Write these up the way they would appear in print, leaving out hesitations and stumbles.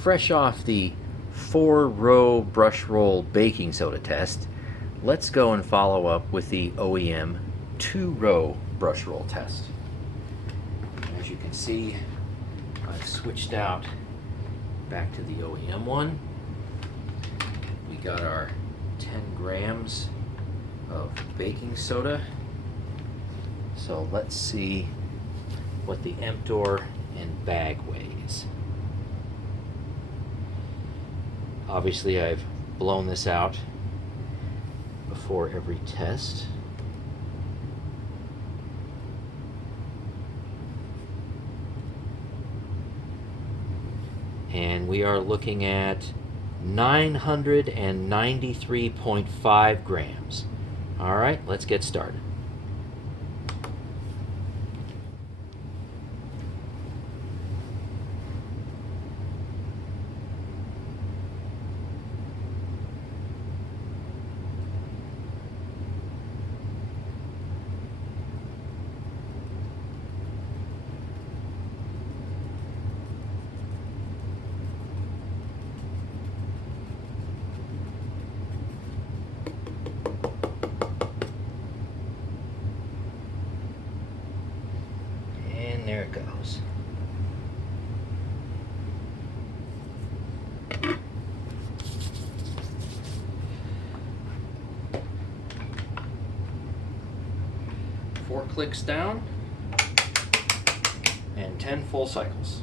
fresh off the 4-row brush roll baking soda test, let's go and follow up with the OEM 2-row brush roll test. As you can see, I've switched out back to the OEM one. We got our 10 grams of baking soda. So let's see what the emptor and bag weighs. Obviously, I've blown this out before every test. And we are looking at 993.5 grams. All right, let's get started. There it goes. Four clicks down and 10 full cycles.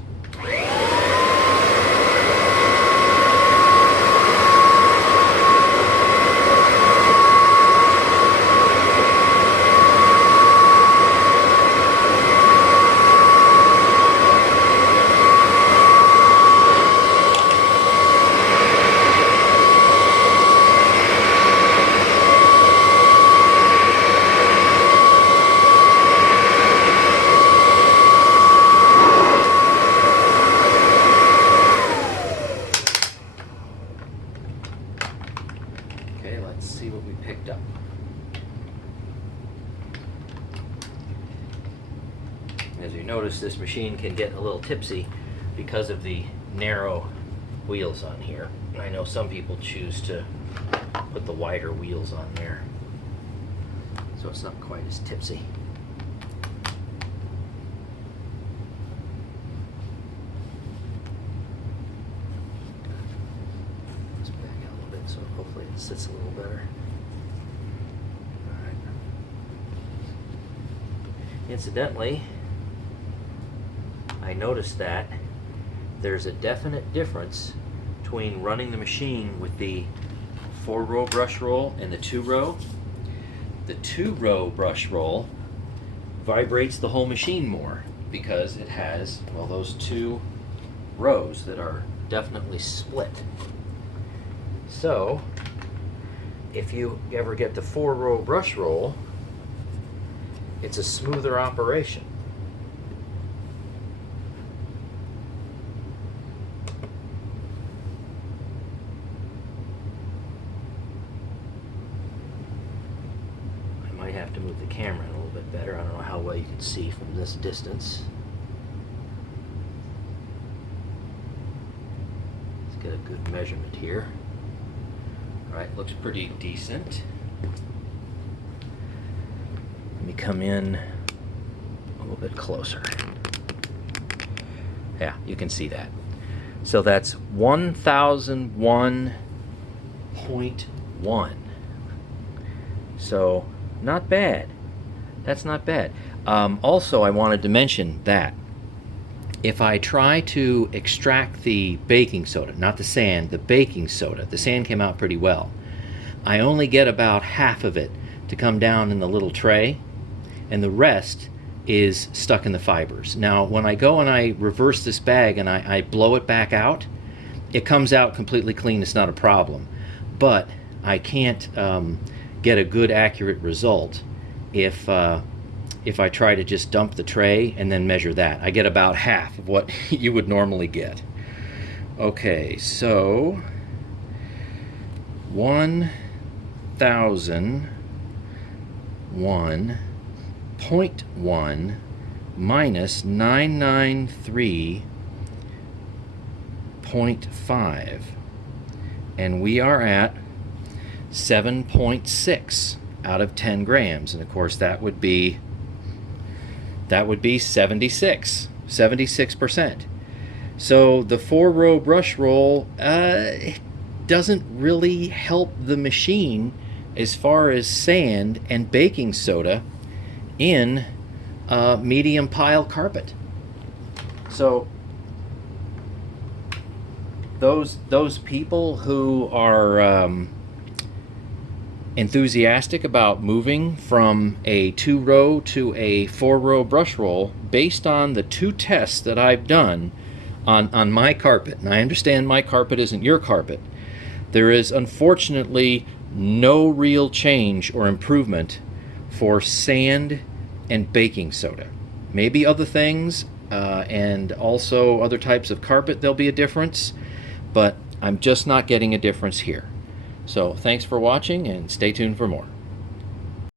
Okay, let's see what we picked up. As you notice, this machine can get a little tipsy because of the narrow wheels on here. I know some people choose to put the wider wheels on there, so it's not quite as tipsy. Let's back out a little bit so hopefully it sits a little better. All right. Incidentally, I noticed that there's a definite difference between running the machine with the 4-row brush roll and the 2-row. The 2-row brush roll vibrates the whole machine more because it has, well, those 2 rows that are definitely split. So if you ever get the 4-row brush roll, it's a smoother operation. I have to move the camera in a little bit better. I don't know how well you can see from this distance. Let's get a good measurement here. All right, looks pretty decent. Let me come in a little bit closer. Yeah, you can see that. So that's 1001.1. So not bad. That's not bad. Also, I wanted to mention that if I try to extract the baking soda, not the sand, the baking soda, the sand came out pretty well. I only get about half of it to come down in the little tray, and the rest is stuck in the fibers. Now, when I go and I reverse this bag and I blow it back out, it comes out completely clean. It's not a problem. But I can't get a good accurate result if I try to just dump the tray and then measure that. I get about half of what you would normally get. Okay, so 1001.1 minus 993.5 0.5, and we are at 7.6 out of 10 grams, and of course that would be 76%. So the 4-row brush roll doesn't really help the machine as far as sand and baking soda in medium pile carpet. So those people who are enthusiastic about moving from a 2-row to a 4-row brush roll, based on the 2 tests that I've done on my carpet, and I understand my carpet isn't your carpet, there is unfortunately no real change or improvement for sand and baking soda. Maybe other things, and also other types of carpet, there'll be a difference, but I'm just not getting a difference here. So thanks for watching, and stay tuned for more.